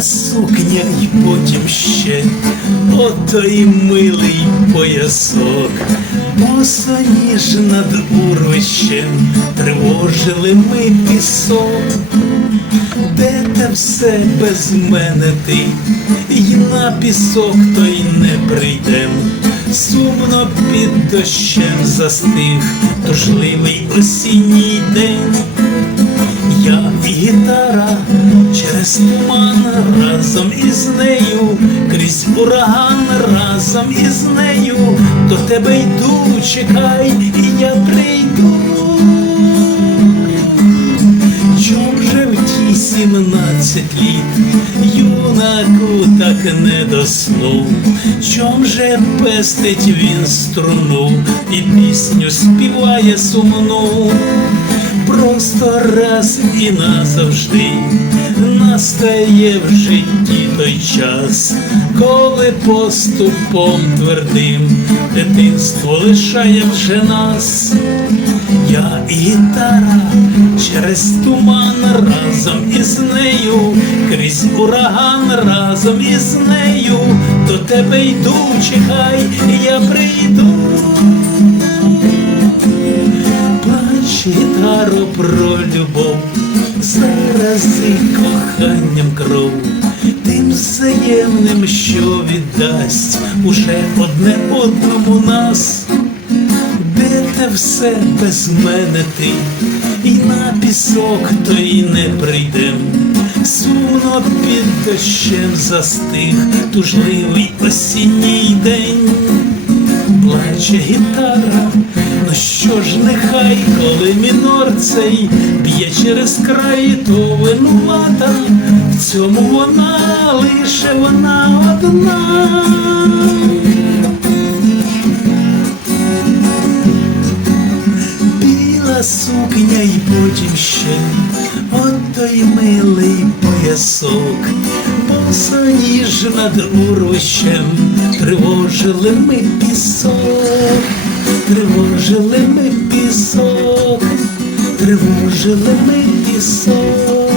сукня і потім ще отой милий поясок, босоніж над урвищем тривожили ми пісок. Де те все без мене ти, і на пісок той не прийдем. Сумно під дощем застиг тужливий осінній день. Нею, крізь ураган разом із нею, до тебе йду, чекай, і я прийду. Чом же в ті сімнадцять літ юнаку так не до сну? Чом же пестить він струну і пісню співає сумну? Просто раз і назавжди настає в житті той час, коли поступом твердим дитинство лишає вже нас. Я і гітара через туман разом із нею, крізь ураган разом із нею, до тебе йду, чекай, я прийду. Плач гітаро про любов, зарази коханням кров, тим взаємним, що віддасть уже одне одному нас. Де те все без мене ти, і на пісок той не прийдем. Сумно під дощем застиг тужливий осінній день. Плаче гітара, ну що ж нехай, коли мінор цей б'є через край, то винувата, в цьому вона лише вона одна. Біла сукня і потім ще. От той милий поясок, босоніж над урвищем тривожили ми пісок, тривожили ми пісок, тривожили ми пісок.